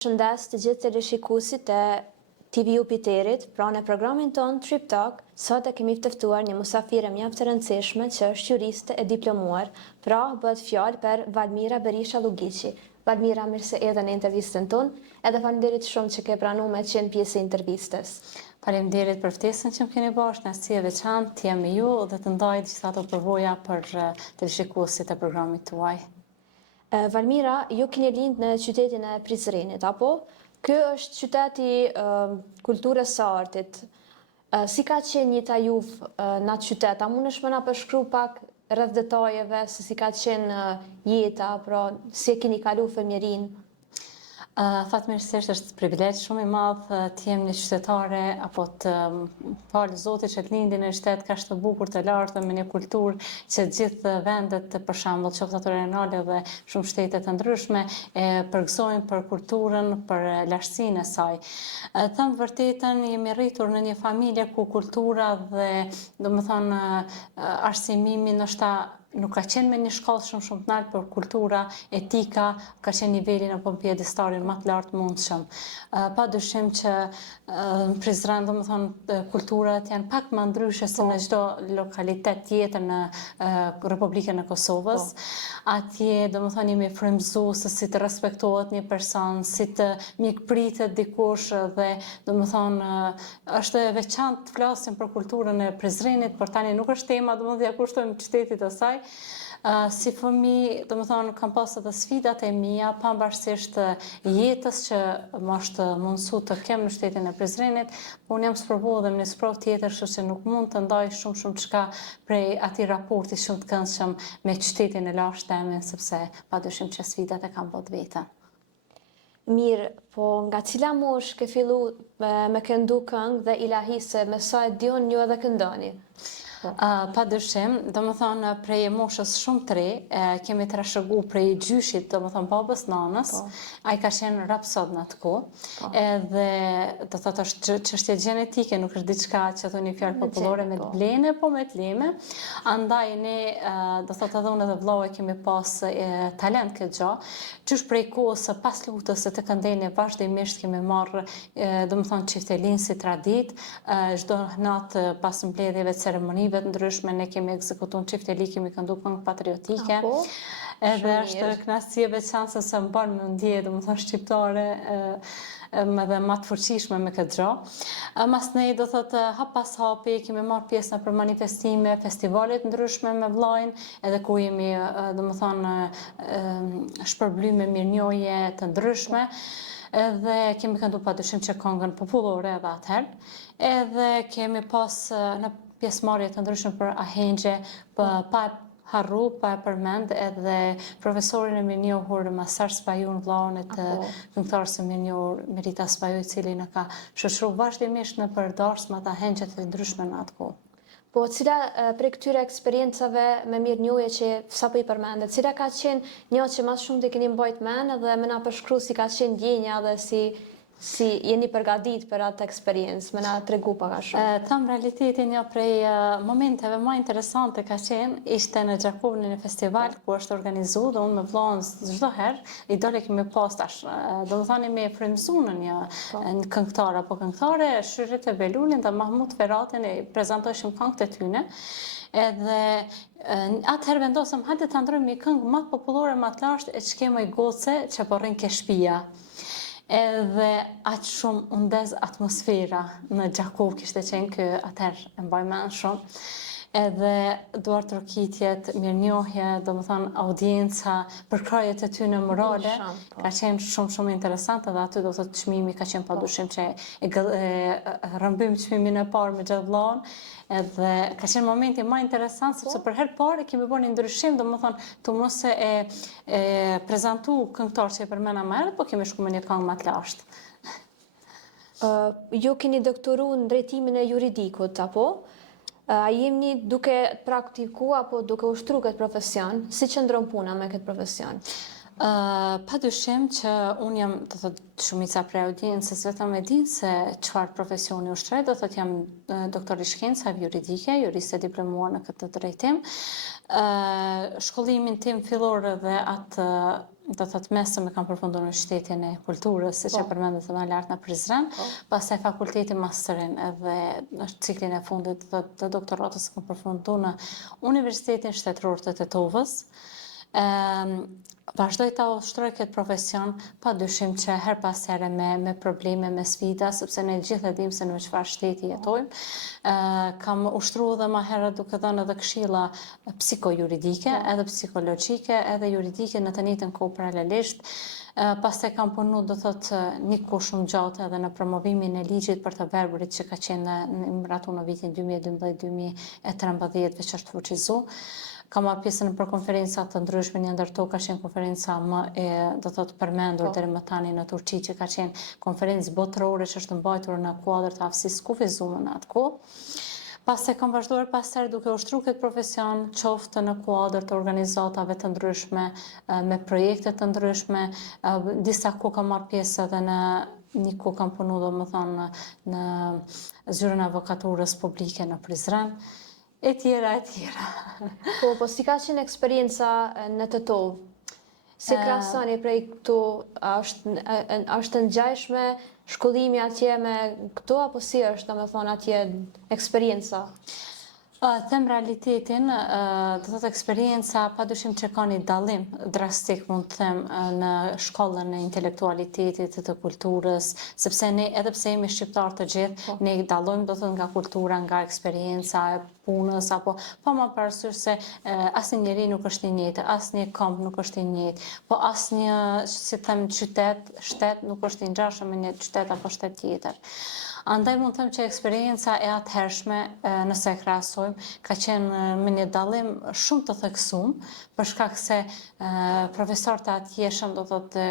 Shëndes të gjithë teleshikuesit e TV Jupiterit, pra në programin tonë Trip Talk, sot e kemi fteftuar një musafire mjaft të rëndësishme që është juriste e diplomuar, pra bëhet fjalë për Valmira Berisha Lugiqi. Valmira, mirë se erdhe në intervistën tonë, edhe faleminderit shumë që ke pranuar me qenë pjesë e intervistës. Faleminderit për ftesën që më keni bashkë, në si e veçantë të jam me ju dhe të ndaj gjitha ato përvoja për teleshikuesit e programit tuaj. Valmira, ju keni lind në qytetin e Prizrenit, apo? Ky është qyteti kulturës së artit. Si ka qenë jeta juve në atë qytet? A mundesh më na përshkruaj pak rreth detajeve se si ka qenë jeta, pra si e keni kaluar fëmijërinë? Fatmirësisht është privilegj shumë i madh të jem një qytetare apo të falë Zotit që të lindi në qytet kaq të bukur të lartë me një kulturë që gjithë vendet për shembull qoftë ato rajonale dhe shumë shtete të ndryshme e përgëzojnë për kulturën, për lartësinë e saj. Them vërtetën, jemi rritur në një familje ku kultura dhe domethënë arsimimi ndoshta nuk ka qenë me një shkallë shumë të lartë, por kultura, etika ka qenë nivelin apo pjedestarin më të lartë mundshëm. Padyshim që në Prizren, domethënë, kulturat janë pak më ndryshe se në çdo lokalitet tjetër në Republikën e Kosovës. Atje, domethënë, jemi frymëzuar se si të respektohet një person, si të mikpritet dikush dhe domethënë është e veçantë të flasim për kulturën e Prizrenit, por tani nuk është tema, domethënë ja kushtojmë qytetit të saj. Si fëmijë, domethënë kam pas edhe sfidat e mia, pavarësisht jetës që më është mundsuar të kem në qytetin e Prizrenit, por unë jam sprovuar edhe në një sprovë tjetër, kështu që nuk mund të ndaj shumë çka prej atij raporti shumë të këndshëm me qytetin e lashtë temin, sepse padyshim që sfidat e kam bot vetën. Mirë, po nga cila moshë ke fillu me këndu këngë dhe ilahi se me sa e diun ju edhe këndoni? Padyshim, domethënë prej moshës shumë të re, kemi trashëguar prej gjyshit, domethënë babës nanës, ai ka qenë rapsod në atë kohë. Edhe do thotë është çështje gjenetike, nuk është diçka që thoni fjalë popullore me të blene, po me të leme. Andaj ne do thotë edhe unë edhe vllau e kemi pas talent këtë gjë. Qysh prej kohës së pas lutës së të këndeni vazhdimisht kemi marrë domethënë çiftelin si tradit, çdo natë pas mbledhjeve ceremonive të ndryshme ne kemi ekzekutuar çifteli, kemi kënduar këngë patriotike. Edhe është kënaqësi e veçantë se mban më ndje, domethënë shqiptare edhe më të fuqishme me këtë gjë. Masnej do thotë hap pas hapi kemi marrë pjesë në për manifestime, festivale të ndryshme me vllajin, edhe ku jemi domethënë shpërblyme mirënjohje të ndryshme. Edhe kemi kënduar padyshim që këngën popullore edhe atëherë. Edhe kemi pas në pjesëmarrje të ndryshme për ahengje, pa harru, pa e përmend edhe profesorin e mirënjohur Masar Spajun, vllaun e të këngëtarës së mirënjohur Merita Spaju, i cili na ka shoqëruar vazhdimisht në për darsma të ahengjet të ndryshme në atë kohë. Po, cila prej këtyre eksperiencave me mirënjohje që sapo i përmendet, cila ka qenë një që më shumë të keni mbajt mend dhe më na përshkruaj si ka qenë ndjenja dhe si jeni përgatitur për atë eksperiencë, më na tregu pak a shumë. Tham realitetin, një prej momenteve më interesante ka qenë ishte në Gjakov në një festival ku është organizuar dhe unë me vllahun çdo herë i dole kemi pas tash, domethënë me frymëzuar në një këngëtar apo këngëtare, Shyrrit e Belunin dhe Mahmut Feratin e prezantojshëm këngët e tyne. Edhe atëherë vendosëm hajde ta ndrojmë një këngë më popullore, më të lashtë e ç'kemoj goce që po rrin ke shtëpia. Edhe aq shumë u ndez atmosfera në Gjakov kishte qenë ky atëherë e mbaj mend shumë. Edhe duart trokitjet, mirënjohje, domethënë audienca, përkrajet e tyre morale ka qenë shumë interesante dhe aty do thotë çmimi ka qenë padyshim që rrëmbym çmimin e parë me gjithë vllaun. Edhe ka qenë momenti më interesant sepse për herë parë kemi bërë një ndryshim, domethënë të mos e prezantu këngëtar që e përmena më herët, po kemi shkuar me një këngë më të lashtë. Ju keni doktoruar në drejtimin e juridikut, apo? A jeni duke praktiku apo duke ushtruar këtë profesion? Si qëndron puna me këtë profesion? Padyshim që unë jam, do thotë shumica prej audiencës vetëm e din se çfarë profesioni ushtrej, do thotë jam doktor i shkencave juridike, juriste diplomuar në këtë drejtim. Shkollimin tim fillor dhe atë do të thotë mesëm e kam përfunduar në shtetin e kulturës, siç e përmendet më lart në Prizren, pastaj fakulteti masterin edhe në ciklin e fundit të doktoratës kam përfunduar në Universitetin Shtetëror të Tetovës. Vazhdoj ta ushtroj këtë profesion, pa dyshim që her pas here me probleme, me sfida, sepse ne gjithë e dim se në çfarë shteti jetojmë. Kam ushtruar edhe më herët duke dhënë edhe këshilla psikojuridike, edhe psikologjike, edhe juridike në të njëjtën kohë paralelisht. Pastaj kam punu, do thotë, një kohë shumë gjatë edhe në promovimin e ligjit për të verbërit që ka qenë në vitin 2012-2013 që është fuqizu. Kam marrë pjesën për konferenca të ndryshme, një ndër to ka qenë konferenca më do thotë përmendur deri më tani në Turqi, që ka qenë konferencë botërore që është mbajtur në kuadër të aftësisë kufizuar në atë kohë. Pastaj kam vazhduar pastaj duke ushtruar këtë profesion, qoftë në kuadër të organizatave të ndryshme, me projekte të ndryshme, disa kohë kam marrë pjesë edhe në një kohë kam punu, domethënë, në zyrën e avokaturës publike në Prizren, e tjera. Po si ka qenë eksperienca në Tetovë? Si krahasoni prej këtu, është ngjashme shkollimi atje me këtu, apo si është, domethënë, atje eksperienca? Them realitetin, do thotë eksperienca, padyshim që ka një dallim drastik, mund të them, në shkollën e intelektualitetit të kulturës, sepse ne, edhe pse jemi shqiptar të gjithë, ne dallojmë, do thotë, nga kultura, nga eksperienca e punës, apo pa më parasysh se asnjë njeri nuk është i njëjtë, asnjë kamp nuk është i njëjtë, po asnjë, si them, shtet nuk është i ngjashëm me një qytet apo shtet tjetër. Andaj mund të them që eksperienca e atëhershme, nëse e krahasojmë, ka qenë me një dallim shumë të theksuar, për shkak se profesorët e atjeshëm, do thotë,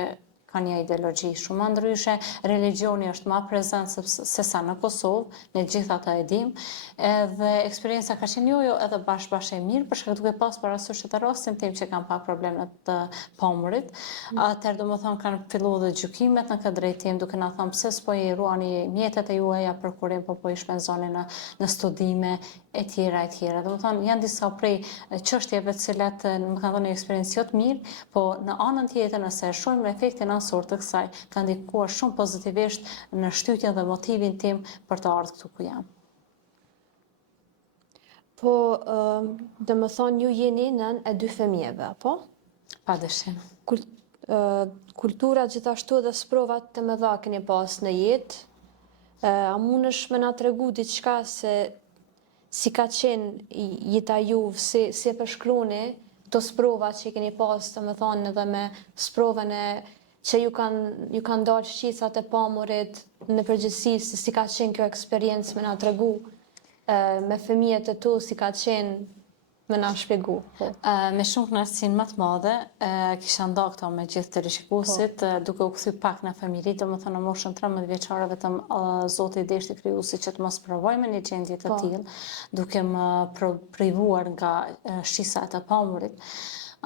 ka një ideologji shumë ndryshe, religioni është më prezent se sa në Kosovë, ne gjithë ata e dim, edhe eksperienca ka qenë jo edhe bash e mirë, për shkak duke pas parasysh të rastin tim që kam pak probleme të pamurit. Atëherë domethënë kanë filluar dhe gjykimet në këtë drejtim, duke na thënë pse s'po i ruani mjetet e juaja për kurim, po i shpenzoni në studime e tjera. Domethënë janë disa prej çështjeve të cilat më kanë dhënë një eksperiencë jo të mirë, po në anën tjetër nëse shohim efektin ansor të kësaj, ka ndikuar shumë pozitivisht në shtytjen dhe motivin tim për të ardhur këtu ku jam. Po, domethënë ju jeni nën e 2 fëmijëve, apo? Padyshim. Kultura gjithashtu dhe sprovat të mëdha keni pas në jetë. A mundesh me na tregu diçka se si ka qenë jeta juve, si e përshkruani këto sprova që keni pas, domethënë, edhe me sprovën që ju kanë dalë shqisat e pamurit në përgjithësi, si ka qenë kjo eksperiencë, me na tregu me fëmijët e tu, si ka qenë, me na shpjegu. Me shumë kënaqësinë më të madhe, kisha nda këto me gjithë të rishikuesit, duke u kthy pak në familje, domethënë në moshën 13 vjeçare, vetëm Zoti i deshti krijuesi që të mos provojmë një gjendje të tillë, duke më privuar nga shqisat e pamurit.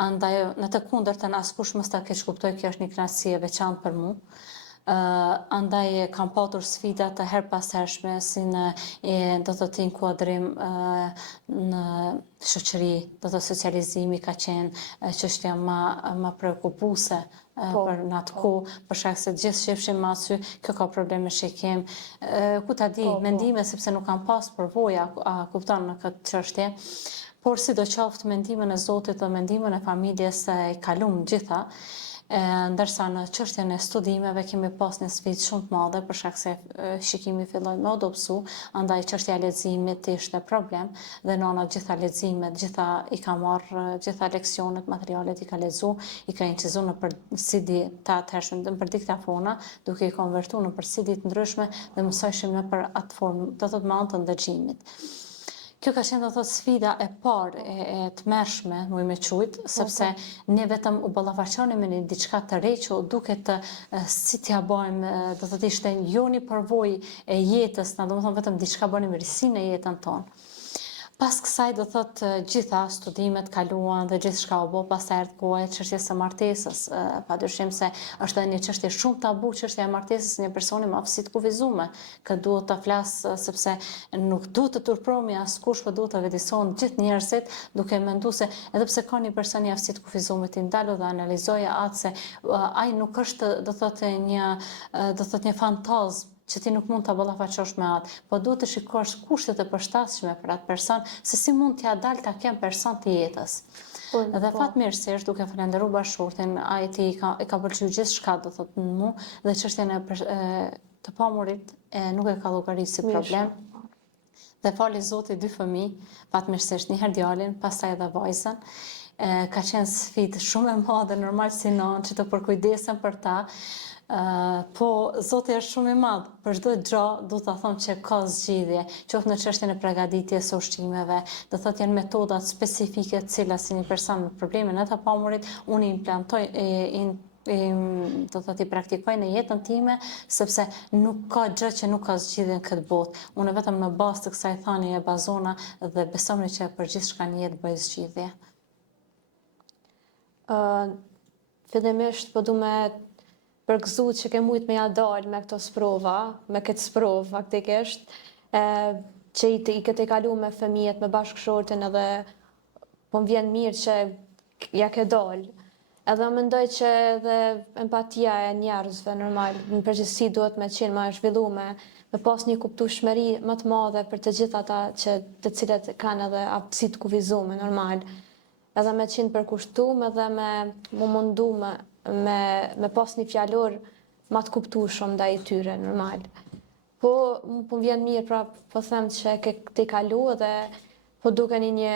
Andaj në të kundërtën askush mos ta keq kuptoj, kjo është një kënaqësi e veçantë për mua. Andaj kam patur sfida të herpashershme si në do të thotë inkuadrim në shoqëri, do të socializimi ka qenë çështja më preokupuese për në atë kohë, për shkak se gjithë shifshim aty, kjo ka probleme shikim, ku ta di, mendime sepse nuk kam pas përvoja, kupton, në këtë çështje. Por sidoqoftë mendimin e Zotit dhe mendimin e familjes e kalum gjitha, ndërsa në çështjen e studimeve kemi pas një sfidë shumë të madhe për shkak se shikimi filloi me dobësu, andaj çështja e leximit ishte problem dhe nona gjitha leximet, gjitha i ka marrë, gjitha leksionet, materialet i ka lexu, i ka incizuar në për CD të atëhershëm për diktafona, duke i konvertuar në për CD të ndryshme dhe mësojshim në për atë formë, do të thotë me anë të ndëgjimit. Kjo ka qenë, do thotë, sfida e parë e tmerrshme, muj me qujt, sepse ne vetëm u ballafaqonim me diçka të re që duket si t'ja bëjmë, do thotë ishte jo një përvojë e jetës, na domethënë vetëm diçka bënim risinë e jetën tonë. Pas kësaj do thotë gjitha studimet kaluan dhe gjithçka u bë, pastaj erdhi koha e çështjes së martesës. Padyshim se është edhe një çështje shumë tabu, çështja e martesës një personi me aftësi të kufizuar. Kë duhet ta flas sepse nuk duhet të turprohemi askush, por duhet të vëdësohen gjithë njerëzit duke menduar se edhe pse ka një person i aftësi të kufizuar, ti ndalo dhe analizoja atë se ai nuk është do thotë një fantazm që ti nuk mund të ballafaqosh me atë, po duhet të shikosh kushtet e përshtatshme për atë person, se si mund t'ja dalë ta kem person të jetës. Dhe fatmirësisht, duke falenderuar bashkëshortin, ai i ka pëlqyer gjithçka do thotë në mua dhe çështjen të pamurit nuk e ka llogarisë si problem. Dhe fali Zotit 2 fëmijë, fatmirësisht një herë djalin, pastaj edhe vajzën. Ka qenë sfidë shumë e madhe, normal si nanë që të përkujdesem për ta. Po Zoti është shumë i madh. Për çdo gjë do ta them që ka zgjidhje, qoftë në çështjen e përgatitjes së ushqimeve, do thotë janë metoda specifike të cilat si një person me probleme në të pamurit unë implantoj do thotë i praktikoj në jetën time, sepse nuk ka gjë që nuk ka zgjidhje në këtë botë. Unë vetëm në bazë të kësaj thënie e bazona dhe besoj që për gjithçka në jetë bëj zgjidhje. Fillimisht po du me përgëzu që ke mujt me ja dalë me këto sprova, me këtë sprov faktikisht, që i këtë kalu me fëmijet, me bashkëshortin edhe po më vjen mirë që ja ke dalë. Edhe mendoj që edhe empatia e njerëzve normal, në përgjithësi duhet me qenë më e zhvilluar, me pas një kuptueshmëri më të madhe për të gjithë ata të cilët kanë edhe aftësi të kufizuar normal. Edhe me qenë përkushtuar edhe me mundu me pas një fjalor ma të kuptueshëm ndaj tyre normal. Po më vjen mirë, pra po them që ke kalu edhe po dukeni një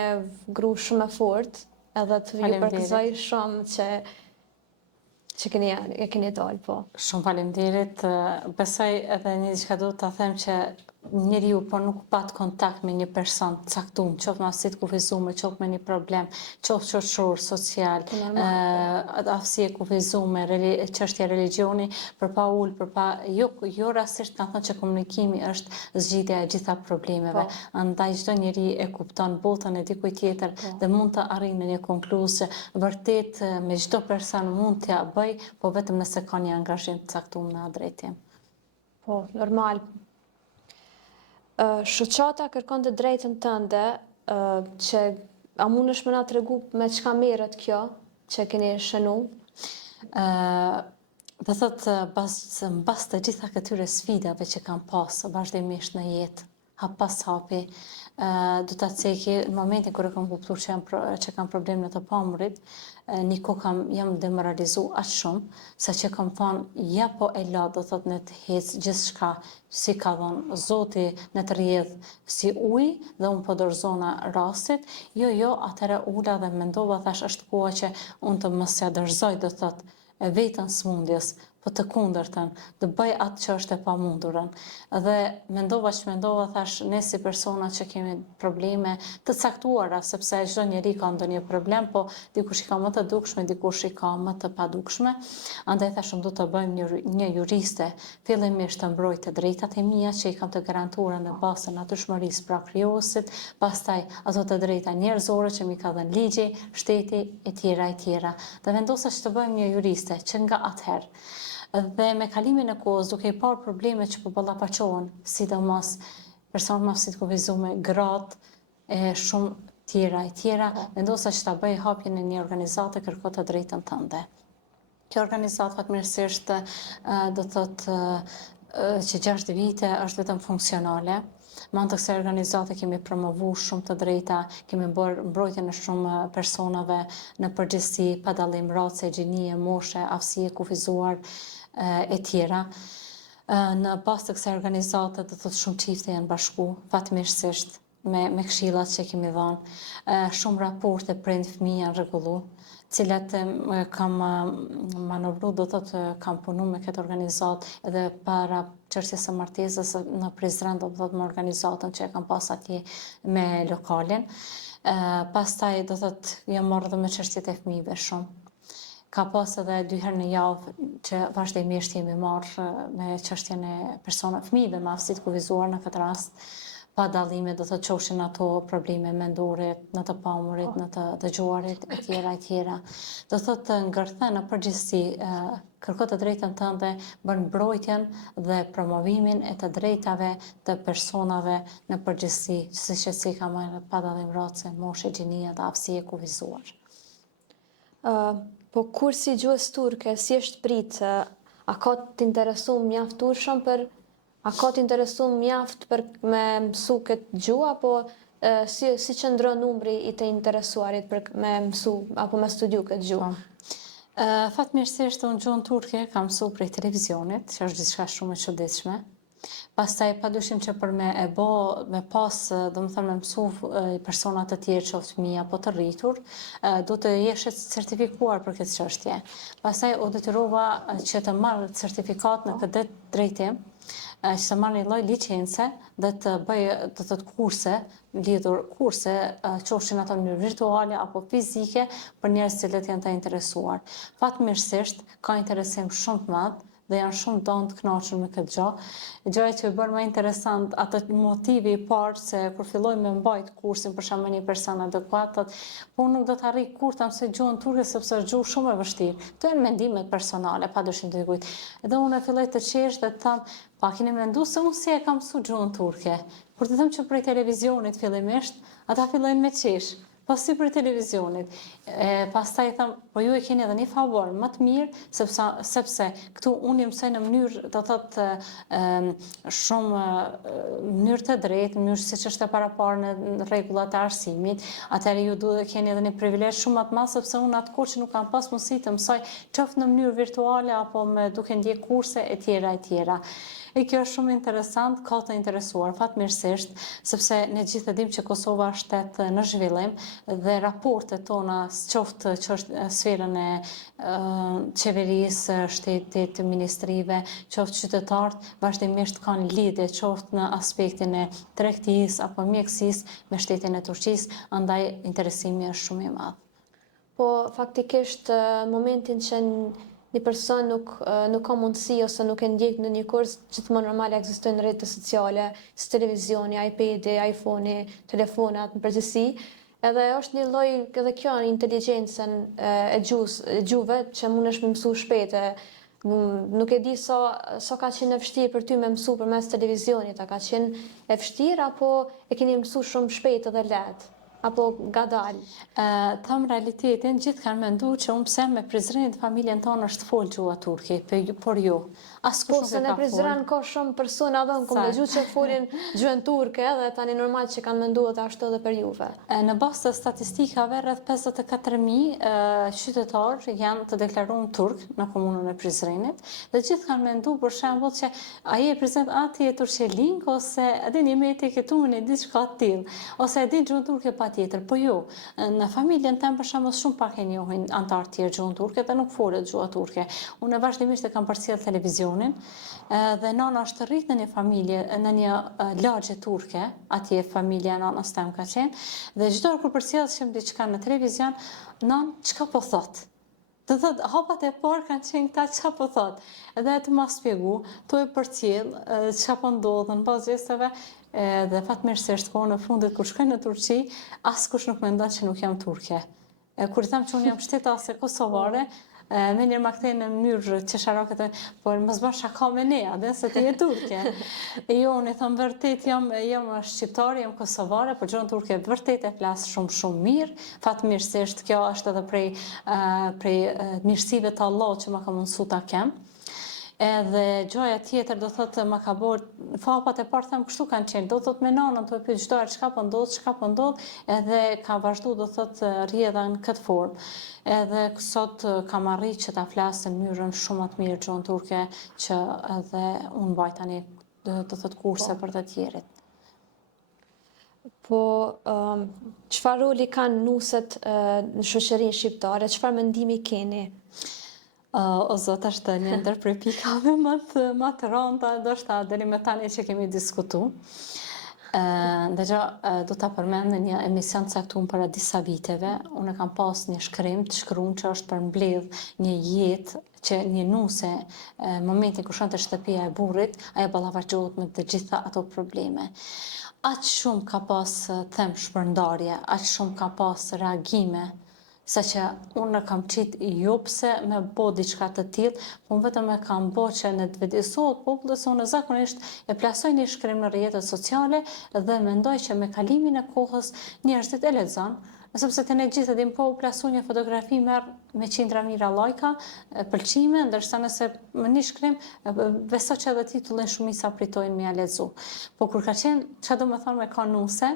gru shumë e fortë, edhe të ju përgëzoj shumë që keni dalë, po. Shumë faleminderit. Besoj edhe një diçka do ta them që njeriu po nuk pat kontakt me një person caktuar, qoftë me aftësi të kufizuar, qoftë me një problem, qoftë shoqëror, social, aftësi e kufizuar, çështja religioni, jo rastisht kanë thënë që komunikimi është zgjidhja e gjitha problemeve. Andaj çdo njeri e kupton botën e dikujt tjetër dhe mund të arrijë në një konkluzë vërtet me çdo person mund t'ja bëj, po vetëm nëse ka një angazhim të caktuar në atë drejtim. Po, normal. Shoqata kërkon të drejtën tënde, që a mundesh me na tregu me çka merret kjo që keni shënu? Do thotë mbas të gjitha këtyre sfidave që kam pas vazhdimisht në jetë, hap pas hapi, do ta ceki në momentin kur e kam kuptuar që kam problem në të pamurit, një kohë jam demoralizuar aq shumë, sa që kam thonë ja po e la, do thotë në të hec gjithçka, si ka dhënë Zoti në të rrjedh si ujë dhe unë po dorëzona rastit, jo, atëherë ula dhe mendova, thash është koha që unë të mos ja dorëzoj, do thotë vetën smundjes, po të kundërtën, të bëj atë që është e pamundurën. Dhe mendova, thash, ne si persona që kemi probleme të caktuara, sepse çdo njeri ka ndonjë problem, po dikush i ka më të dukshme, dikush i ka më të padukshme. Andaj thash, do të bëjmë një juriste, fillimisht të mbrojë të drejtat e mia që i kam të garantuara në bazë të natyrshmërisë pra krijuesit, pastaj ato të drejta njerëzore që mi ka dhënë ligji, shteti e tjera. Dhe vendosa që të bëjmë një juriste që nga atëherë dhe me kalimin e kohës, duke i parë problemet që po ballafaqohen, sidomos personat me aftësi të kufizuar, gratë e shumë tjera, vendosa që ta bëj hapjen e një organizate kërko të drejtën tënde. Kjo organizatë fatmirësisht do thotë që 6 vite është vetëm funksionale. Me anë të kësaj organizate kemi promovu shumë të drejta, kemi bërë mbrojtjen e shumë personave në përgjithësi, pa dallim race, gjinie, moshe, aftësi e kufizuar e tjera. Në bazë të kësaj organizate do thotë shumë çifte janë bashku, fatmirësisht me këshillat që kemi dhënë. Shumë raporte prind-fëmijë janë rregullu, cilat kam manovru, do thotë kam punu me këtë organizatë edhe para çështjes së martesës në Prizren, do thotë me organizatën që e kam pas atje me lokalin. Pastaj do thotë jam marrë edhe me çështjet e fëmijëve shumë. Ka pas edhe 2 herë në javë që vazhdimisht jemi marrë me çështjen e fëmijëve me aftësi të kufizuar në këtë rast. pa dallime, do të qoshin ato probleme mendore në të pamurit, në të dëgjuarit, e tjera. Do thotë ngërthe në përgjithësi, kërko të drejtën tënde, bën mbrojtjen dhe promovimin e të drejtave të personave në përgjithësi, siç e si ka marrë pa dallim race, moshe, gjinie dhe aftësi e kufizuar. Po kursi gjuhës turke, si është pritë, a ka të interesuar mjaftueshëm a ka të interesuar mjaft për me mësu këtë gjuhë, apo si qëndron numri i të interesuarit për me mësu apo me studiu këtë gjuhë? Fatmirësisht unë gjuhën turke kam mësu prej televizionit, që është diçka shumë e çuditshme. Pastaj padyshim që për me pas, domethënë me mësu persona të tjerë, qoftë fëmijë apo të rritur, do të jesh certifikuar për këtë çështje. Pastaj u detyrova që të marr certifikat në këtë drejtim, që të marrë një lloj licence dhe të bëj të kurse, qofshin ato në mënyrë virtuale apo fizike për njerëz që janë të interesuar. Fatmirësisht ka interesim shumë të madh dhe janë shumë të kënaqur me këtë gjë. Gjëja që e bën më interesant atë motivi i parë se kur filloj me mbajt kursin për shkak një person adekuat, po unë nuk do të arrij kur ta mësoj gjuhën turke sepse është gjuhë shumë e vështirë. Këto janë mendimet personale, padyshim të dikujt. Edhe unë filloj të qesh dhe të them, pa keni menduar se unë si e kam mësuar gjuhën turke. Kur të them që prej televizionit fillimisht, ata fillojnë me qesh. Po si për televizionit. Pastaj them, po ju e keni edhe një favor më të mirë, sepse këtu unë ju mësoj në mënyrë, do thotë, shumë mënyrë të drejtë, mënyrë siç është e paraparë në rregullat e arsimit. Atëherë ju duhet keni edhe një privilegj shumë më të madh, sepse unë atë që nuk kam pas mundësi të mësoj qoftë në mënyrë virtuale apo me duke ndjek kurse e tjera. E kjo është shumë interesant, ka të interesuar fatmirësisht, sepse ne gjithë dimë që Kosova është shtet në zhvillim dhe raportet tona, qoftë që është sferën e qeverisë, shtetit, ministrive, qoftë qytetarët, vazhdimisht kanë lidhje, qoftë në aspektin e tregtisë apo mjekësisë me shtetin e Turqisë, andaj interesimi është shumë i madh. Po faktikisht momentin që një person nuk ka mundësi ose nuk e ndjek në një kurs, gjithmonë normale ekzistojnë rrjetet sociale, si televizioni, iPad-i, iPhone-i, telefonat në përgjithësi. Edhe është një lloj edhe kjo në inteligjencën e gjuhëve që mundesh me mësu shpejt. Nuk e di sa ka qenë e vështirë për ty me mësu përmes televizionit, a ka qenë e vështirë apo e keni mësu shumë shpejt edhe lehtë? Apo gadal? Tham realitetin, gjithë kanë menduar që unë pse me Prizrenit familjen tonë është fol gjuha turke, por jo. Po se në Prizren ka shumë persona dhe në kom dëgju që folin gjuhën turke dhe tani normal që kanë menduar të ashtu edhe për juve. Në bazë të statistikave, rreth 54.000 qytetarë janë të deklaruar turk në komunën e Prizrenit dhe gjithë kanë menduar për shembull që ai e Prizren aty e turqelink ose edhe një meti këtu në diçka të tillë ose e din gjuhën turke patjetër, po jo. Në familjen tëm për shembull shumë pak e njohin antar të tjerë gjuhën turke dhe nuk folet gjuha turke. Unë vazhdimisht e kam përcjell televizionin dhe nana është rrit në një familje, në një lagje turke, atje familja nanës tem ka qenë, dhe çdo kur përcjellshim diçka në televizion, nan çka po thot. Do thotë hapat e parë kanë qenë këta çka po thot. Edhe të ma shpjegu, to e përcjell çka po ndodh në bazë gjestave, dhe fatmirësisht kohën e fundit kur shkoj në Turqi, askush nuk mendon që nuk jam turke. Kur them që unë jam shtetase kosovare, me njërë ma kthejnë në mënyrë qesharake, por mos bën shaka me ne, dhe se ti je turke. Jo, unë i thëmë vërtet, jam shqiptare, jam kosovare, por gjuhën turke vërtet e flas shumë mirë. Fatmirësisht, kjo është edhe prej mirësive të Allah që ma ka mundësu ta kem. Edhe gjoja tjetër do thotë ma ka bërë, fapat e parë them kështu kanë qenë, do thotë me nanën të e pyet çdo herë çka po ndodh, edhe ka vazhdu do thotë rrjedha në këtë formë. Edhe sot kam arrit që ta flas në mënyrën shumë më të mirë gjuhën turke që edhe unë mbaj tani do thotë kurse për të tjerit. Po, çfarë roli kanë nuset në shoqërinë shqiptare, çfarë mendimi keni? O zot, është një ndër prej pikave më të rënda, ndoshta deri më tani që kemi diskutuar. Ndërsa do ta përmend në një emision caktuar para disa viteve, unë kam pas një shkrim të shkruar që është përmbledh një jetë që një nuse momentin kur shkon te shtëpia e burrit, ajo ballafaqohet me të gjitha ato probleme. Aq shumë ka pas them shpërndarje, aq shumë ka pas reagime, saqë unë kam qit jo pse me bo diçka të tillë, po vetëm e kam bo që në të vedisohet populli se unë zakonisht e plasoj një shkrim në rrjetet sociale dhe mendoj që me kalimin e kohës njerëzit e lexon, sepse të ne gjithë dim po u plasu një fotografi merr me qindra mijëra lajka, pëlqime, ndërsa nëse më një shkrim besoj që edhe titullin shumica pritojnë me ja lexu. Po kur ka qenë, çfarë do të thonë me kanuse,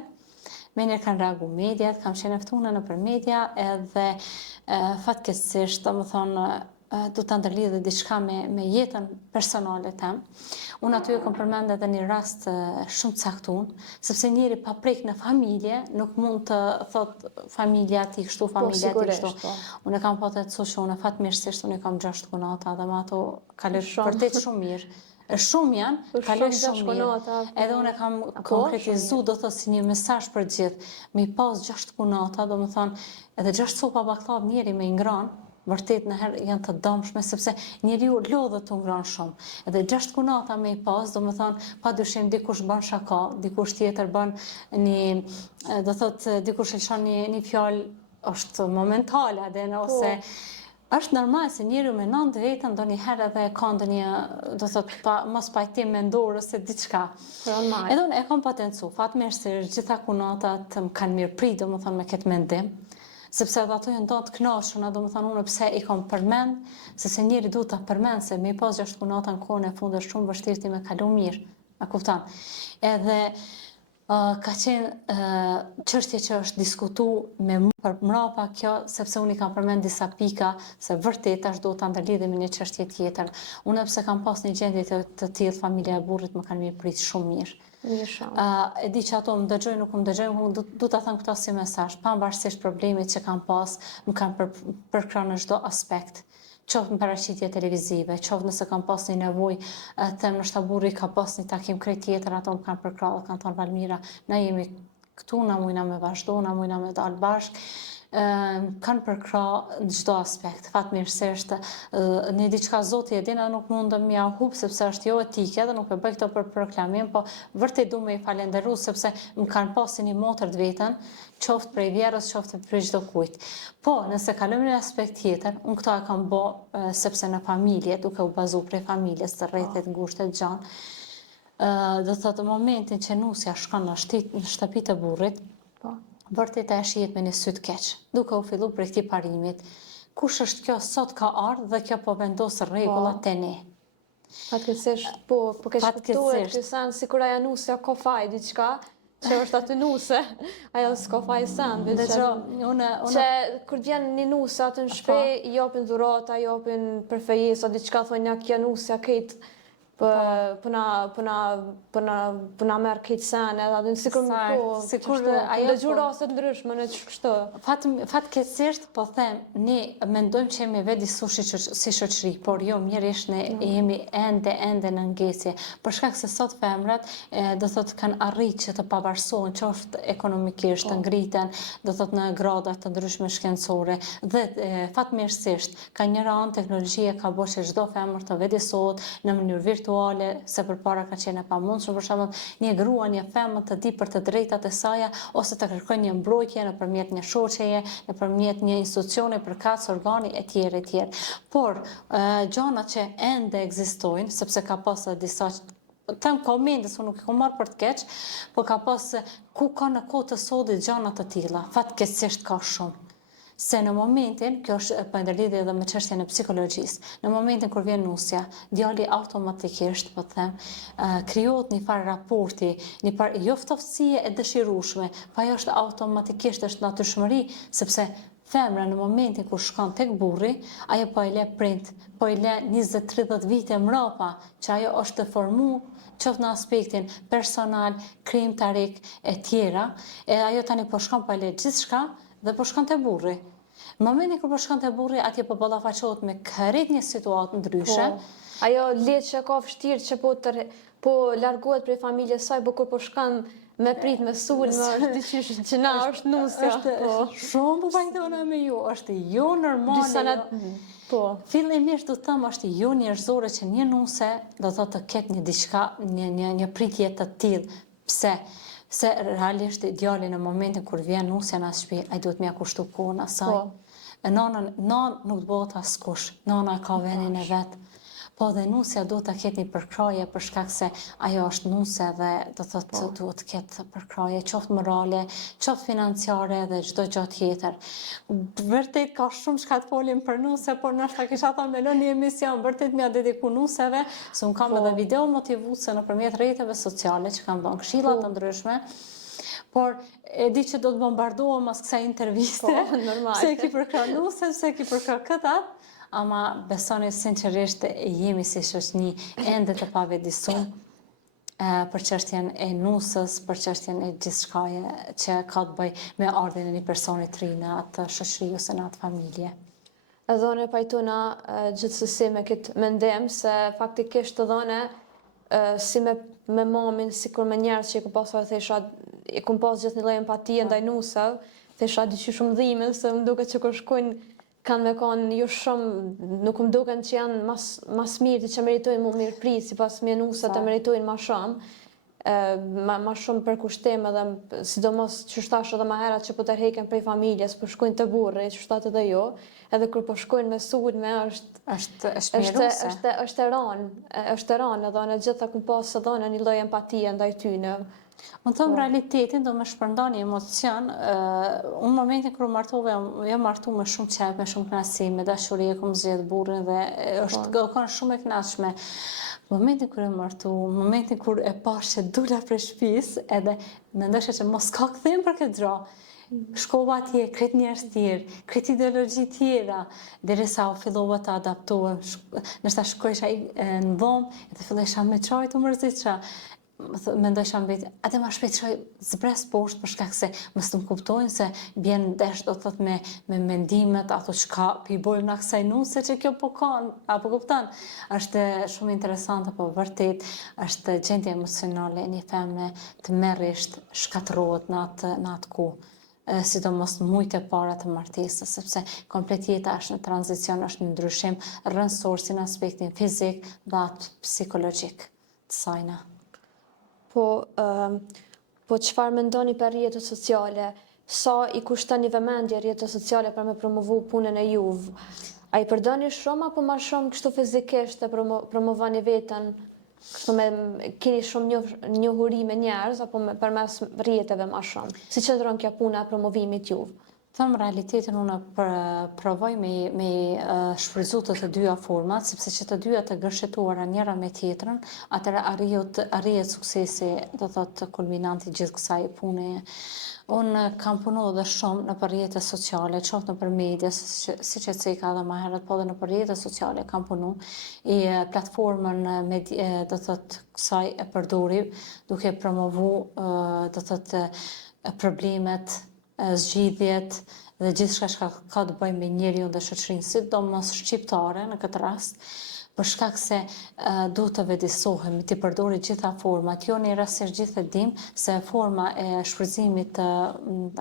me njerë kanë reagu mediat, kam qenë ftune në për media edhe fatkeqësisht, do më thonë, du të ndërlidhe diçka me jetën personale tem. Unë aty e kom përmend edhe një rast shumë caktun, sepse njeri pa prek në familje, nuk mund të thot familja ti kështu, familja ti kështu. Unë e kam po të cu që unë fatmirësisht, unë i kam 6 kunata dhe me ato kaloj vërtet shumë mirë. Shumë janë, kaloj shumë mirë. Edhe unë e kam konkretizu, do thot si një mesazh për gjithë. Me pas 6 kunata, do më thonë, edhe 6 copa baklava njeri me ingran, vërtet në herë janë të dëmshme, sepse njeriu lodhet të ngran shumë. Edhe 6 kunata me i pas, do më thonë, pa dyshim dikush bën shaka, dikush tjetër bën një, do thot, dikush e lëshon një fjalë, është momentale, ose është normal se njeriu me 9 vetën ndonjëherë edhe ka ndonjë, do thot, mos pajtim mendor ose diçka. Edhe unë e kam potencu, fatmirësisht gjitha kunatat më kanë mirëprit, do më thonë, me këtë mendim, sepse edhe ato janë të kënaqshuna, do më thonë unë pse i kam përmend, sepse njeri duhet ta përmend se me pas 6 kunata në kohën e fundit është shumë vështirë ti me kalu mirë, a kupton? Edhe ka qenë çështje që është diskutu me mua për mrapa kjo, sepse unë i kam përmend disa pika, se vërtet tash do ta ndërlidhem me një çështje tjetër. Unë pse kam pas një gjendje të tillë, familja e burrit më kanë mirëprit shumë mirë. E di që ato më dëgjojnë, nuk më dëgjojnë, du ta them këto si mesazh, pavarësisht problemit që kam pas, më kanë përkrahur në çdo aspekt. Qoftë në paraqitje televizive, qoftë nëse kam pas një nevojë, them nështë burri ka pas një takim krejt tjetër, ato më kanë përkrahur, kanë thënë Valmira, na jemi këtu, na mujna me vazhdu, na mujna me dalë bashkë. Kanë përkrahur në çdo aspekt. Fatmirësisht, në diçka Zoti e din, edhe nuk mundem m'ia hub sepse është jo etike dhe nuk e bëj këto për proklamim, po vërtet du me i falenderu sepse më kanë pasur një motër të vetën, qoftë prej vjerës, qoftë prej çdo kujt. Po, nëse kalojmë në aspekt tjetër, unë këto e kam bë sepse në familje, duke u bazu prej familjes të rrethit ngushtë të gjanë, do thotë momentin që nusja shkon në shtëpi të burrit, vërtet e shihet me një sy të keq, duke u fillu prej këtij parimit. Kush është kjo sot ka ardhur dhe kjo po vendos rregullat te ne. Fatkeqësisht, po ke shpëtuar ky sen sikur ajo nusja ka faj diçka, që është aty nuse, ajo s'ka faj sen, që kur vjen një nuse aty në shtëpi, japin dhurata, japin përfejesa, diçka thonë ja kjo nusja këtë Puna merë këtë sene, edhe sikur ajo dëgju rastet ndryshme në kështu. Fatkeqësisht, po them, ne mendojmë që jemi vetë disushi si shoqëri, por jo, mjerisht ne jemi ende në ngesje. Për shkak se sot femrat do thotë kanë arritë që të pavarësohen, qoftë ekonomikisht, të ngriten, do thotë në grada të ndryshme shkencore, dhe fatmirësisht ka njëra anë teknologjia ka bërë që çdo femër të vedisohet në mënyrë virtuale, se përpara ka qenë e pamundshme, për shembull, një grua, një femër të di për të drejtat e saj ose të kërkojë një mbrojtje nëpërmjet një shoqeje, nëpërmjet një institucioni, përkatës organi etj. Por gjanat që ende ekzistojnë, sepse ka pasur disa them komente, unë nuk e kam marrë për të keq, po ka pas ku ka në kohë të sodit gjana të tilla, fatkeqësisht ka shumë. Se në momentin, kjo është për ndërlidhje edhe me çështjen e psikologjisë, në momentin kur vjen nusja, djali automatikisht, po them, krijohet një farë raporti, një farë jo ftofësie e dëshirueshme, po ajo është automatikisht është natyrshmëri, sepse femra në momentin kur shkon tek burri, ajo po e le prind, po e le 20-30 vite mrapa, që ajo është të formuar qoftë në aspektin personal, krijimtarik e tjera, e ajo tani po shkon po e le gjithçka dhe po shkon te burri. Në momentin kur po shkon te burri, atje po ballafaqohet me krejt një situatë ndryshe. Ajo letë që ka vështirë që po largohet prej familjes saj, por kur po shkon me prit me sulme, është që na është nusja. Shumë po pajtona me ju, është jo normale. Po. Fillimisht do të them është jo njerëzore që një nuse do të ketë një diçka, një pritje të tillë. Pse? Se realisht djali në momentin kur vjen nusja në shtëpi, ai duhet m'ia kushtu kohën asaj. Nanë nuk të bëhet askush. Nana ka vendin e vet. Po dhe nusja duhet ta ketë një përkraje për shkak se ajo është nuse dhe do thotë duhet të ketë përkraje qoftë morale, qoftë financiare dhe çdo gjë tjetër. Vërtet ka shumë çka të folim për nuse, por ndoshta kisha thënë me lënë një emision vërtet m'ia dediku nuseve, se un kam edhe video motivuese nëpërmjet rrjeteve sociale që kam dhënë këshilla të ndryshme. Por e di që do të bombardohem mas kësaj interviste. Normal. Pse ki përkra nuse, pse ki përkra këtat. Ama besoni sinqerisht jemi si shoqëni ende të pavëdijshëm për çështjen e nusës, për çështjen e gjithçkaje që ka të bëjë me ardhin e një personi të ri në atë shoqëri ose në atë familje. Dhone pajtuna gjithsesi me këtë mendim se faktikisht të dhone si me mamin, si kur me njerës që i ku pasur thesha, i ku pas gjithë një lloj empatie ndaj nusëve, thesha diçka shumë dhimbje se më duket që kur shkojnë kanë me kanë jo shumë, nuk më duken që janë mas mirë, që meritojnë më mirë prit, si pas me nusat e meritojnë ma shumë, ma shumë për kushtim edhe sidomos që shtash edhe ma herat që po të rheken prej familjes, po shkojnë të burri, që shtatë edhe jo, edhe kur po shkojnë me sulme është e ranë, edhe në gjitha ku pas edhe në një lloj empatie ndaj tyne. Unë thëmë realitetin do me shpërnda një emocion, unë momentin kërë martove, jam martu me shumë qep, me shumë knasi, me dashuri e kom zgjedh burrin dhe është kanë shumë e knashme. Momentin kërë e martu, momentin kërë e pash që dula për shpis, edhe në ndëshe që mos ka këthim për këtë dra, shkova atje, kretë njerës tjerë, kretë ideologji tjera, derisa u fillova të adaptohem, nështë ta shkojsha në dhomë, edhe fillesha me qaj të mërzitra, mendojsha mbet, atë ma shpejt shoj zbres poshtë për shkak se mos të më kuptojnë se bjen desh do thot me mendimet ato çka pi bojmë na kësaj nuse që kjo po kanë, apo kupton? Është shumë interesante, po vërtet është gjendje emocionale një femre të merresht shkatërrohet në atë kohë. Sidomos mujt e para të martesës, sepse komplet jeta është në tranzicion, është në ndryshim rrënësor si në aspektin fizik dhe atë psikologjik të sajna. Po çfarë mendoni për rrjetet sociale? Sa i kushton një vëmendje rrjetet sociale për me promovu punën e juve? A i përdoni shumë apo ma shumë kështu fizikisht të promovani veten? Kështu me keni shumë njohuri me njerëz apo përmes rrjeteve ma shumë? Si qëndron kjo puna e promovimit juve? Thëmë realitetin unë provoj me shfrytzu të dyja format, sepse që të dyja të gërshetuara njëra me tjetrën, atëra arrijet suksesi, do thotë kulminanti gjithë kësaj pune. Unë kam punu dhe shumë në rrjete sociale, qoftë në për media, si që ceka dhe ma herët, po dhe në rrjete sociale kam punu, i platformën do thotë kësaj e përdori, duke promovu, do thotë problemet, zgjidhjet dhe gjithçka që ka të bëjë me njeriu dhe shoqërinë, sidomos shqiptare në këtë rast, për shkak se duhet të vëdësohemi, të përdori gjitha format. Jo në rastësisht gjithë e dim se forma e shfrytëzimit të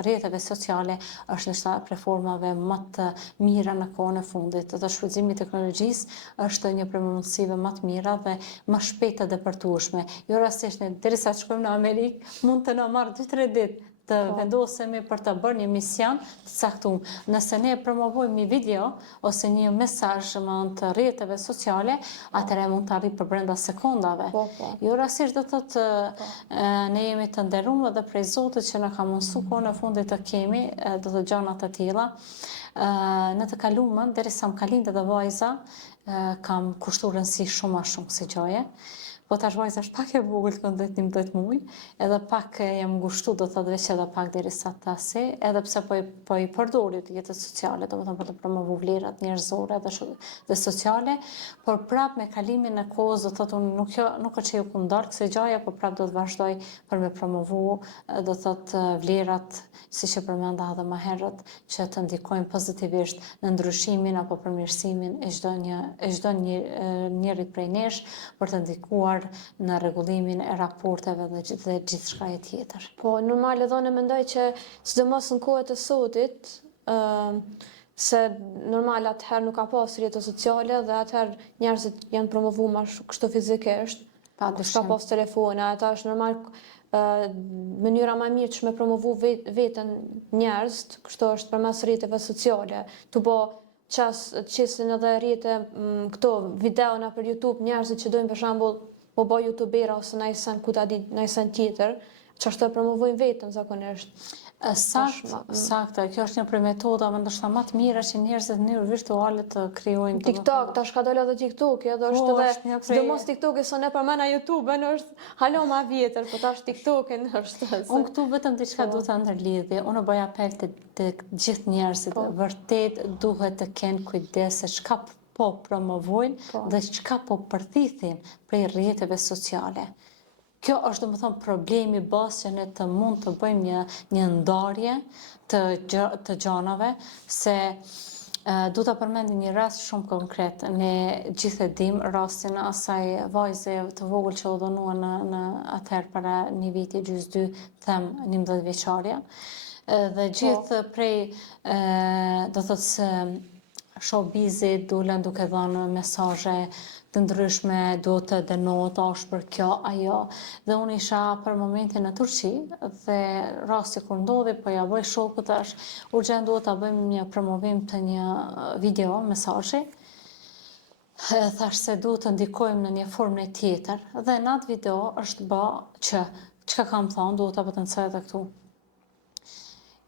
rrjeteve sociale është ndoshta prej formave më të mira në kohën e fundit. Të shfrytëzimi i teknologjisë është një prej mundësive më të mira dhe më shpejt të depërtueshme. Jo rastësisht derisa të shkojmë në Amerikë, mund të na marrë 2-3 ditë të vendosemi për të bërë një mision të caktuar. Nëse ne promovojmë një video ose një mesazh të rrjeteve sociale, atëherë mund të arrijë për brenda sekondave. Jo rastësisht do thotë ne jemi të nderuar dhe prej Zotit që na ka mundsuar kohën e fundit të kemi do të gjëra të tilla. Në të kaluamën, derisa më ka lindur edhe vajza, kam kushtuar rëndësi shumë më shumë kësaj gjëje. Po tash vajza është pak e vogël, ka 10-11 muaj, edhe pak jam ngushtu, do thotë veç edhe pak derisa ta se, edhe pse po i përdori rrjetet sociale, domethënë për të promovu vlerat njerëzore dhe sociale, por prap me kalimin e kohës, do thotë unë nuk që ju kum ndarë kësaj gjëje, por prap do të vazhdoj për me promovu, do thotë vlerat, siç e përmenda edhe më herët, që të ndikojnë pozitivisht në ndryshimin apo përmirësimin e çdo njërit prej nesh, për të ndikuar në rregullimin e raporteve dhe gjithçka e tjetër. Po, normal edhe unë mendoj që sidomos në kohët e sotit, se normal atëherë nuk ka pas rrjete sociale dhe atëherë njerëzit janë promovu ma kështu fizikisht, s'ka pas telefone, ata është normal mënyra më mirë që me promovu veten njerëz, kështu është përmes rrjeteve sociale, të bo qesin edhe rrjete këto videona për YouTube, njerëzit që dojnë për shembull po bë youtubera ose nëjë sen tjetër, që është të promovojnë vetën zakonisht. Saktë, kjo është një prej metodave ndoshta më të mira që njerëzit në mënyrë virtuale të krijojnë. TikTok, tash ka dalë edhe TikTok, edhe është edhe sidomos TikTok-i son e përmena YouTube-n është halo më vjetër, po tash TikTok-in është. Unë këtu vetëm diçka duhet ta ndërlidhje. Unë bëj apel të gjithë njerëzit, vërtet duhet të kenë kujdes se çka po promovojnë dhe çka po përthithin prej rrjeteve sociale. Kjo është domethënë problemi bazë që ne të mund të bëjmë një ndarje të gjanave, se du ta përmendim një rast shumë konkret. Ne gjithë e dim rastin asaj vajze të vogël që u dhunua në atëherë para një viti gjys 2, them 11 vjeçare. Dhe gjithë prej do thotë se showbizit dulen duke dhënë mesazhe të ndryshme, do të dënohet ashpër kjo, ajo. Dhe unë isha për momentin në Turqi dhe rasti kur ndodhi, po ja bëj shokut tash, urgjent duhet ta bëjmë një promovim të një video, mesazhi. Thash se duhet të ndikojmë në një formë tjetër. Dhe në atë video është bë që, çka kam thënë, duhet ta potencoj edhe këtu.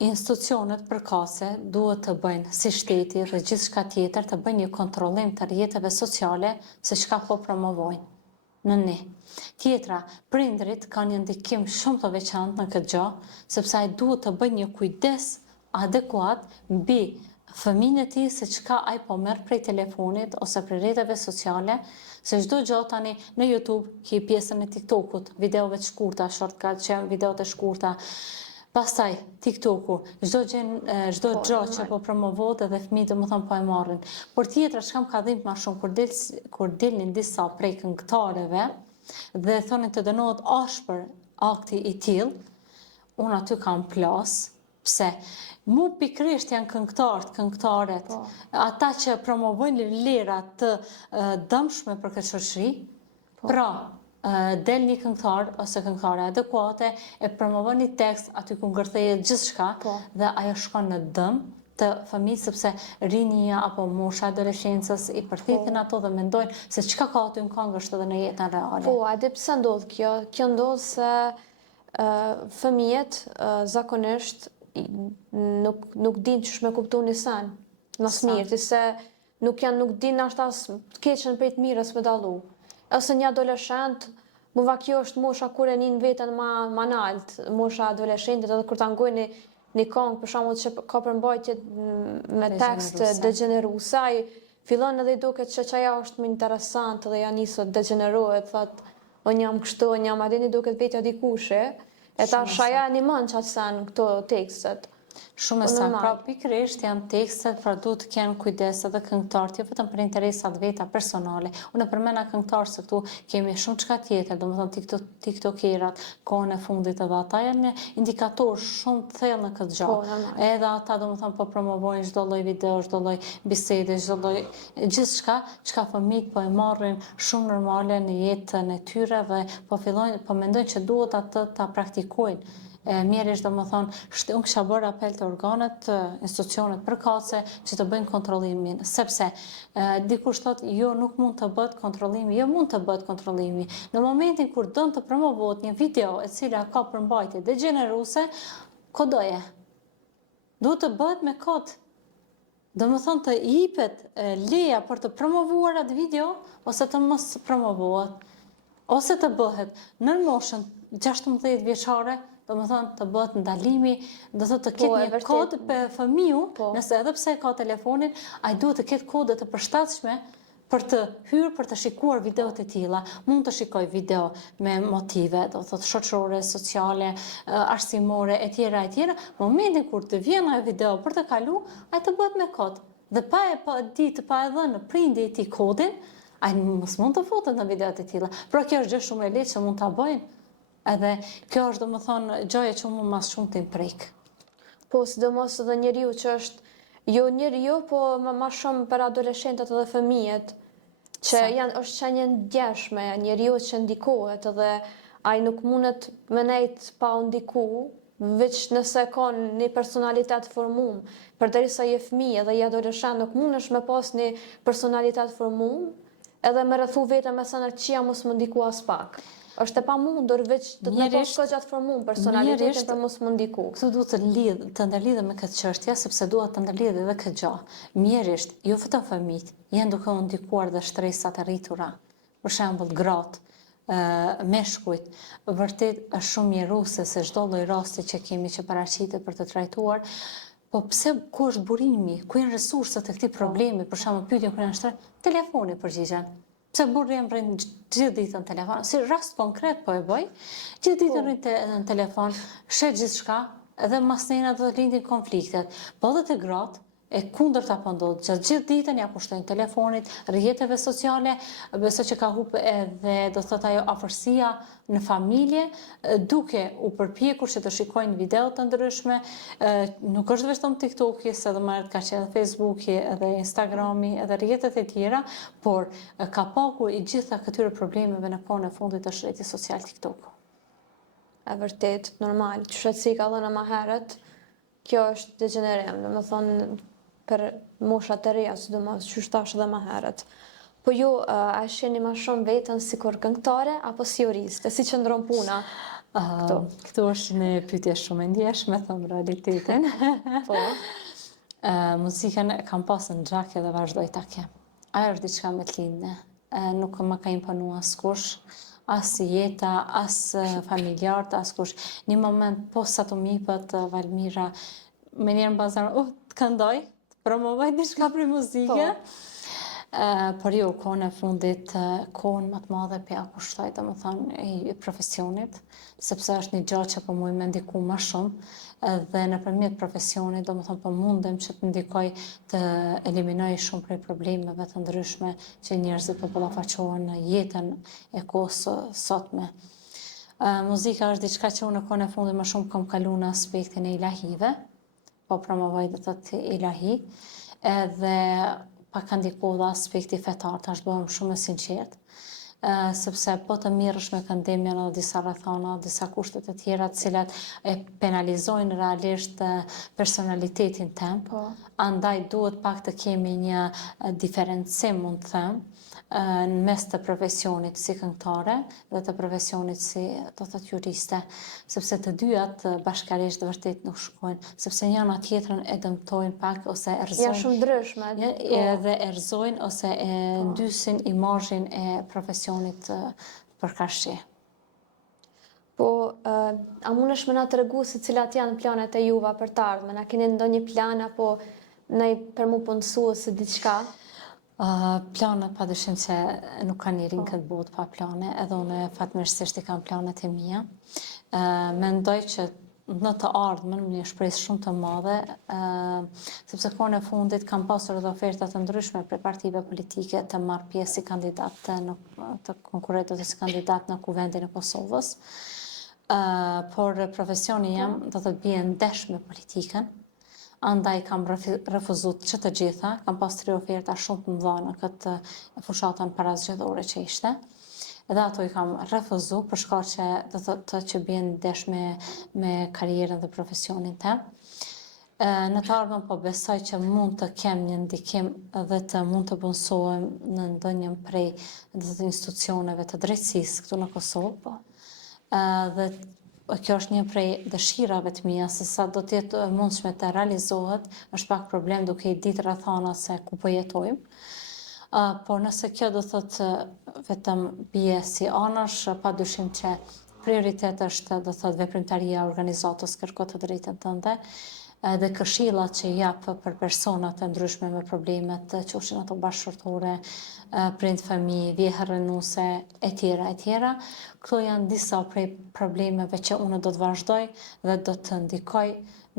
Institucionet përkatëse duhet të bëjnë, si shteti dhe gjithçka tjetër, të bëjnë një kontrollim të rrjeteve sociale se çka po promovojnë në ne. Tjetra, prindrit kanë një ndikim shumë të veçantë në këtë gjë, sepse ai duhet të bëjnë një kujdes adekuat mbi fëmijën e tij se çka ai po merr prej telefonit ose prej rrjeteve sociale, se çdo gjë tani në YouTube ki pjesën e TikTokut, videove të shkurta, shortcut, videot e shkurta. Pastaj TikToku, çdo gjë që po promovohet edhe fëmijët domethënë po e marrin. Por tjetra çka më ka dhimbë më shumë kur dilnin disa prej këngëtarëve dhe thonin të dënohet ashpër akti i tillë, unë aty kam plas. Pse? Mu pikrisht janë këngëtarët, ata që promovojnë lira të dëmshme për këtë shoqëri. Pra, del një këngëtar ose këngëtare adekuate, e promovon një tekst aty ku ngërthejet gjithçka dhe ajo shkon në dëm të fëmijës, sepse rinia apo mosha adoleshencës i përthithin ato dhe mendojnë se çka ka aty në këngë është edhe në jetën reale. Po, a di pse ndodh kjo? Kjo ndodh se fëmijët zakonisht nuk din ç'është me kuptu një sen mas mirë, se nuk din ashta të keqen prej të mirës me dallu. Ose një adoleshent, muva kjo është mosha kur e nin veten ma nalt, mosha adoleshentit, edhe kur ta ngojnë një këngë për shembull që ka përmbajtje me tekst degeneruese, ai fillon edhe i duket që çaja është më interesant dhe ja nisë të degenerohet, thot, unë jam kështu, unë jam adeni duket vetja dikushe, e ta shaja animon qatë sen këto tekstet. Shumë e saktë, pra pikërisht janë tekstet, pra duhet të kenë kujdes edhe këngëtarët, jo vetëm për interesat veta personale. Unë përmenda këngëtarë se këtu kemi shumë çka tjetër, domethënë tiktokerat, kohën e fundit edhe ata janë një indikator shumë të thellë në këtë gjë. Edhe ata domethënë po promovojnë çdo lloj video, çdo lloj bisede, çdo lloj gjithçka çka fëmijët po e marrin shumë normale në jetën e tyre dhe po mendojnë që duhet atë ta praktikojnë. Mjerisht domethënë, unë kisha bërë apel të organet, institucionet përkatëse që të bëjnë kontrollimin, sepse dikush thotë jo nuk mund të bëhet kontrollimi, jo mund të bëhet kontrollimi. Në momentin kur don të promovohet një video e cila ka përmbajtje degeneruese, kodoje. Duhet të bëhet me kod. Domethënë të jepet leja për të promovuar atë video ose të mos promovohet. Ose të bëhet në moshën 16 vjeçare, domethënë të bëhet ndalimi, do thotë të ketë një kod për fëmiu, nëse edhe pse ka telefonin, ai duhet të ketë kode të përshtatshme për të hyrë, për të shikuar videot e tilla. Mund të shikoj video me motive, do thotë shoqërore, sociale, arsimore, etj. Momentin kur të vjen ajo video për të kalu, ai të bëhet me kod. Dhe pa e dhënë prindi i tij kodin, ai mos mund të futet në videot e tilla. Pra kjo është gjë shumë e lehtë që mund ta bëjnë. Edhe kjo është domethënë gjëja që më mas shumë të imprek. Po, sidomos edhe njeriu që është Jo njeriu, po ma shumë për adoleshentët dhe fëmijët, që është qenje ndjeshme, njeriu që ndikohet edhe ai nuk mundet me nejt pa u ndiku, veç nëse ka një personalitet formum. Përderisa je fëmijë dhe je adoleshent, nuk mundesh me pas një personalitet formum, edhe me rrethu vetëm me sa në qia mos më ndiku as pak. Është e pamundur veç të me pas gjatë formum personalitetin për mos më ndiku. Këtu duhet të ndërlidhe me këtë çështje, sepse duhet të ndërlidhe edhe këtë gjë. Mjerisht, jo vetëm fëmijët, janë duke u ndikuar dhe shtresat e rritura. Për shembull, gratë, meshkujt, vërtet është shumë mjeruse se çdo lloj rasti që kemi që paraqitet për të trajtuar, po pse ku është burimi, ku janë resursat e këtij problemi, për shembull pyetjen kur janë shtresë, telefoni përgjigjen. Pse burri jam rrin gjithë ditën në telefon, si rast konkret po e bëj, gjithë ditën rrin në telefon, shet gjithçka, edhe mas nena do të lindin konfliktet. Po edhe te gratë e kundërta po ndodh. Gjithë ditën ja kushtojnë telefonit, rrjeteve sociale, besoj që ka humbë edhe do thotë ajo afërsia në familje, duke u përpjekur që të shikojnë video të ndryshme, nuk është vetëm TikToki, se edhe më ka qenë edhe Facebooki, edhe Instagrami, edhe rrjetet e tjera, por ka pakur i gjitha këtyre problemeve në kohën e fundit të rrjeti social TikTok. E vërtet, normal, që si ka dhënë më herët, kjo është degenerim, domethënë për moshat të reja, sidomos që thash edhe më herët. Po ju a shihni më shumë veten si kur këngëtare apo si juriste? Si qëndron puna? Këtu është një pyetje shumë e ndjeshme, them realitetin. Po. Muzikën kam pasur në xhak dhe vazhdoj ta kem. Ajo është diçka me të lindne. Nuk më ka imponuar askush, as jeta, as familjarët, askush. Një moment po sa të mipët Valmira, me njerë në bazar, të këndoj, të promovoj diçka për muzike. Por jo, kohën e fundit, kohën më të madhe për ja kushtoj, domethënë, i profesionit, sepse është një gjë që po muj me ndiku më shumë, dhe nëpërmjet profesionit, domethënë po mundem që të ndikoj të eliminoj shumë prej problemeve të ndryshme që njerëzit po ballafaqohen në jetën e kohës sotme. Muzika është diçka që unë në kohën e fundit më shumë kam kalu në aspektin e ilahive, po promovoj dhe të të ilahi, edhe pa ka ndikuar dhe aspekti fetar, tash bëhem shumë e sinqert, sepse po të mirësh me këndimjen në disa rrethana, disa kushtet e tjera të cilat e penalizojnë realisht personalitetin tem, andaj duhet pak të kemi një diferencim, mund të them, në mes të profesionit si këngëtare dhe të profesionit si do të juriste, sepse të dyat bashkarisht vërtet nuk shkojnë, sepse njëna tjetrën e dëmtojnë pak ose erzojnë. Janë shumë ndryshme. Edhe erzojnë ose e ndysin imazhin e profesionit përkatësi. Po, a mundesh me na tregu se cilat janë planet e juva për të ardhmen? A keni ndonjë plan apo ndonjë për mu punësu ose diçka? Planet padyshim që nuk ka njeri në këtë botë pa plane, edhe unë fatmirësisht i kam planet e mia. Mendoj që në të ardhmen një shpresë shumë të madhe, sepse kohën e fundit kam pasur edhe oferta të ndryshme prej partive politike të marr pjesë si kandidat të konkurrentët si kandidat në kuvendin e Kosovës. Por profesioni jam do të bie ndesh me politikën. Andaj kam refuzuar që të gjitha, kam pas 3 oferta shumë të mëdha në këtë fushatën parazgjedhore që ishte. Edhe ato i kam refuzuar për shkak që do të thotë që bien ndesh me karrierën dhe profesionin tim. Në të ardhmen po besoj që mund të kem një ndikim dhe të mund të punësohem në ndonjë prej institucioneve të drejtësisë këtu në Kosovë. Dhe kjo është një prej dëshirave të mia, se sa do të jetë mundshme të realizohet, është pak problem duke i ditë rrethana se ku po jetojmë. Por nëse kjo do thotë vetëm bie si anash, padyshim që prioritet është do thotë veprimtaria e organizatës kërko të drejtën tënde, dhe këshillat që jap për personat të ndryshme me problemet, qofshin ato bashkëshortore, prind fëmijë, vjehë rënuese, e tjera. Këto janë disa prej problemeve që unë do të vazhdoj dhe do të ndikoj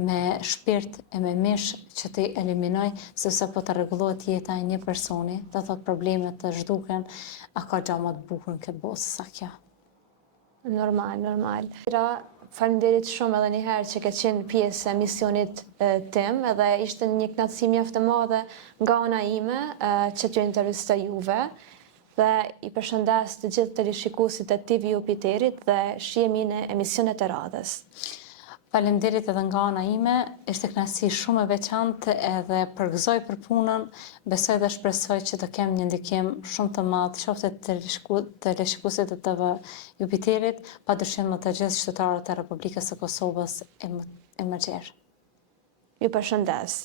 me shpirt e me mish që të eliminoj, sepse po të rregullohet jeta e një personi, do thotë problemet të zhduken, a ka gjë më të bukur në këtë botë se sa kjo. Normal. Faleminderit shumë edhe njëherë që ke qenë pjesë e misionit tim, edhe ishte një kënaqësi mjaft e madhe nga ana ime që t'ju intervistoj juve, dhe i përshëndes të gjithë teleshikuesit e TV Jupiterit dhe shihemi në emisionet e radhës. Faleminderit edhe nga ana ime, ishte kënaqësi shumë e veçantë edhe përgëzoj për punën, besoj dhe shpresoj që të kem një ndikim shumë të madh qoftë teleshikuesit e TV Jupiterit, padyshim më të gjithë qytetarët e Republikës së Kosovës e më gjerë. Ju përshëndes.